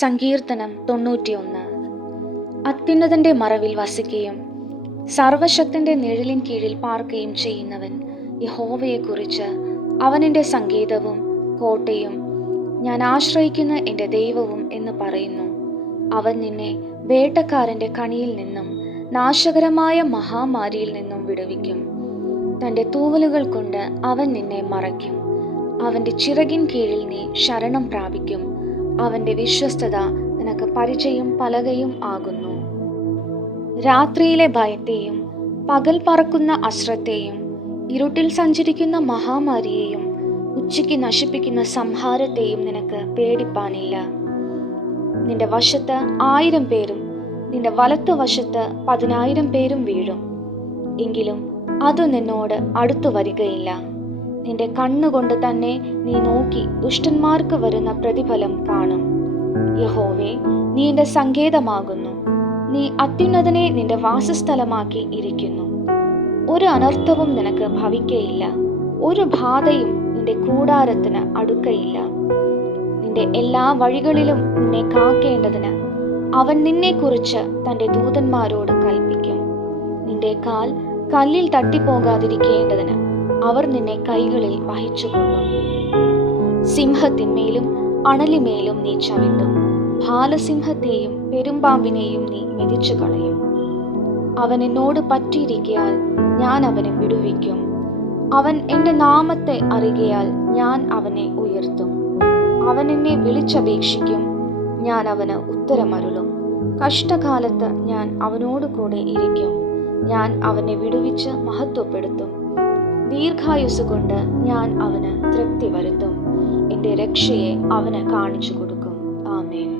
സങ്കീർത്തനം 91. അത്യുന്നതന്റെ മറവിൽ വസിക്കുകയും സർവശക്തന്റെ നിഴലിൻ കീഴിൽ പാർക്കുകയും ചെയ്യുന്നവൻ യഹോവയെക്കുറിച്ച് അവൻ എൻ്റെ സങ്കേതവും കോട്ടയും ഞാൻ ആശ്രയിക്കുന്ന എൻ്റെ ദൈവവും എന്ന് പറയുന്നു. അവൻ നിന്നെ വേട്ടക്കാരൻ്റെ കണിയിൽ നിന്നും നാശകരമായ മഹാമാരിയിൽ നിന്നും വിടുവിക്കും. തൻ്റെ തൂവലുകൾ കൊണ്ട് അവൻ നിന്നെ മറയ്ക്കും. അവൻ്റെ ചിറകിൻ കീഴിൽ നീ ശരണം പ്രാപിക്കും. അവൻ്റെ വിശ്വസ്തത നിനക്ക് പരിചയം പലകയും ആകുന്നു. രാത്രിയിലെ ഭയത്തെയും പകൽ പറക്കുന്ന അശ്രത്തെയും ഇരുട്ടിൽ സഞ്ചരിക്കുന്ന മഹാമാരിയെയും ഉച്ചയ്ക്ക് നശിപ്പിക്കുന്ന സംഹാരത്തെയും നിനക്ക് പേടിപ്പാനില്ല. നിന്റെ വശത്ത് 1000 പേരും നിന്റെ വലത്തുവശത്ത് 10,000 പേരും വീഴും, എങ്കിലും അത് നിന്നോട് അടുത്തു വരികയില്ല. നിന്റെ കണ്ണുകൊണ്ട് തന്നെ നീ നോക്കി ദുഷ്ടന്മാർക്ക് വരുന്ന പ്രതിഫലം കാണും. യഹോവേ, നീ എൻ്റെ സങ്കേതമാകുന്നു. നീ അത്യുന്നതനെ നിന്റെ വാസസ്ഥലമാക്കി ഇരിക്കുന്നു. ഒരു അനർത്ഥവും നിനക്ക് ഭവിക്കയില്ല, ഒരു ബാധയും നിന്റെ കൂടാരത്തിന് അടുക്കയില്ല. നിന്റെ എല്ലാ വഴികളിലും നിന്നെ കാക്കേണ്ടതിന് അവൻ നിന്നെക്കുറിച്ച് തൻ്റെ ദൂതന്മാരോട് കൽപ്പിക്കും. നിന്റെ കാൽ കല്ലിൽ തട്ടിപ്പോകാതിരിക്കേണ്ടതിന് അവർ നിന്നെ കൈകളിൽ വഹിച്ചുകൊള്ളും. സിംഹത്തിന്മേലും അണലിമേലും നീ ചവിട്ടും. ബാലസിംഹത്തെയും പെരുമ്പാമ്പിനെയും നീ മെതിച്ചു കളയും. അവൻ എന്നോട് പറ്റിയിരിക്കയാൽ ഞാൻ അവനെ വിടുവിക്കും. അവൻ എൻ്റെ നാമത്തെ അറികയാൽ ഞാൻ അവനെ ഉയർത്തും. അവൻ എന്നെ വിളിച്ചപേക്ഷിക്കും, ഞാൻ അവന് ഉത്തരമരുളും. കഷ്ടകാലത്ത് ഞാൻ അവനോട് കൂടെ ഇരിക്കും. ഞാൻ അവനെ വിടുവിച്ച് മഹത്വപ്പെടുത്തും. ദീർഘായുസ് കൊണ്ട് ഞാൻ അവന് തൃപ്തി വരുത്തും. എൻ്റെ രക്ഷയെ അവന് കാണിച്ചു കൊടുക്കും. ആമേൻ.